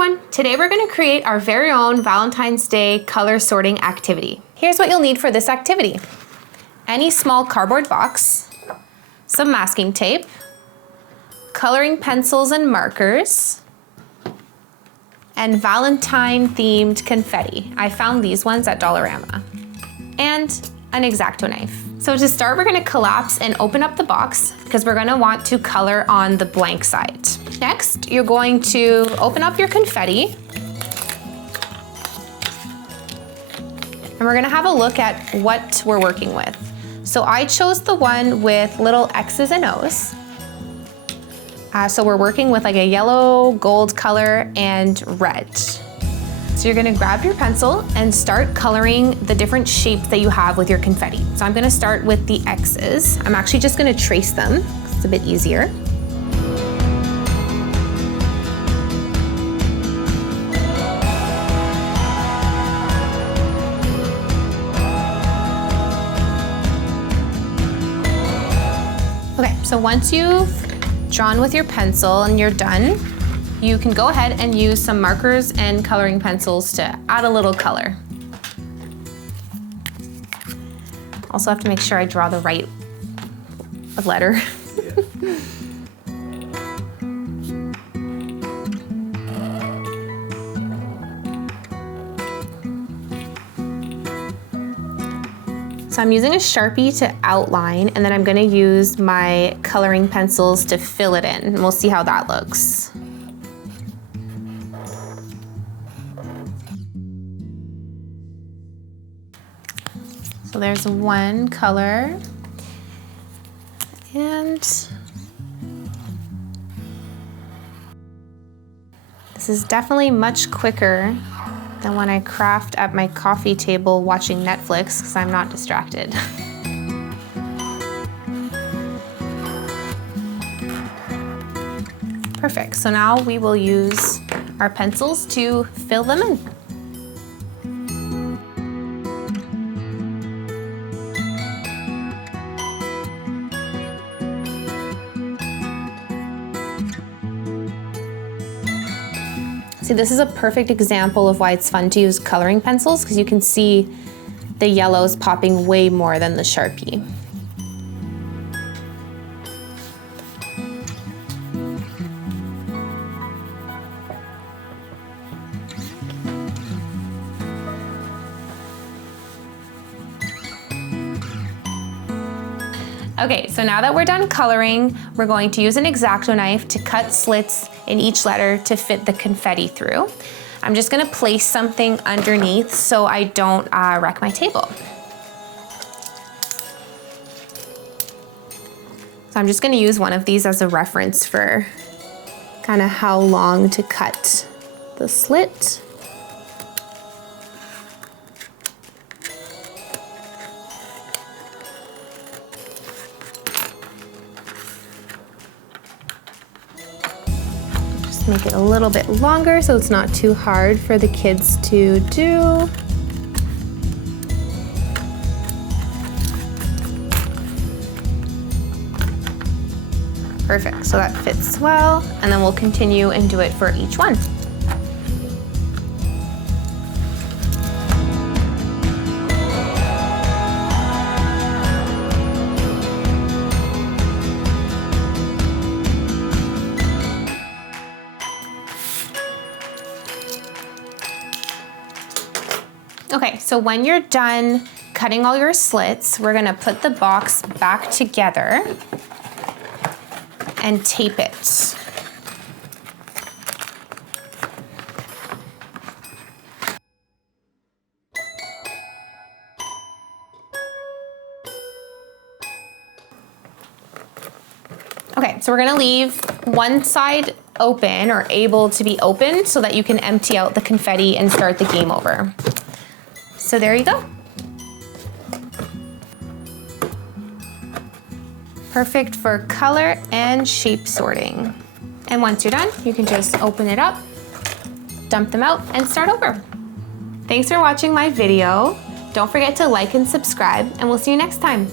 everyone! Today we're going to create our very own Valentine's Day color sorting activity. Here's what you'll need for this activity. Any small cardboard box, some masking tape, coloring pencils and markers, and Valentine themed confetti. I found these ones at Dollarama. And an Exacto knife. So to start, we're gonna collapse and open up the box because we're gonna want to color on the blank side. Next, you're going to open up your confetti. And we're gonna have a look at what we're working with. So I chose the one with little X's and O's. So we're working with like a yellow, gold color, and red. So you're gonna grab your pencil and start coloring the different shapes that you have with your confetti. So I'm gonna start with the X's. I'm actually just gonna trace them. It's a bit easier. Okay, so once you've drawn with your pencil and you're done, you can go ahead and use some markers and coloring pencils to add a little color. Also have to make sure I draw the right letter. So I'm using a Sharpie to outline, and then I'm gonna use my coloring pencils to fill it in, and we'll see how that looks. So there's one color, and this is definitely much quicker than when I craft at my coffee table watching Netflix because I'm not distracted. Perfect, so now we will use our pencils to fill them in. See, this is a perfect example of why it's fun to use coloring pencils because you can see the yellows popping way more than the Sharpie. Okay, so now that we're done coloring, we're going to use an Exacto knife to cut slits in each letter to fit the confetti through. I'm just gonna place something underneath so I don't wreck my table. So I'm just gonna use one of these as a reference for kind of how long to cut the slit. Make it a little bit longer so it's not too hard for the kids to do. Perfect, so that fits well, and then we'll continue and do it for each one. Okay, so when you're done cutting all your slits, we're gonna put the box back together and tape it. Okay, so we're gonna leave one side open or able to be open so that you can empty out the confetti and start the game over. So there you go. Perfect for color and shape sorting. And once you're done, you can just open it up, dump them out, and start over. Thanks for watching my video. Don't forget to like and subscribe, and we'll see you next time.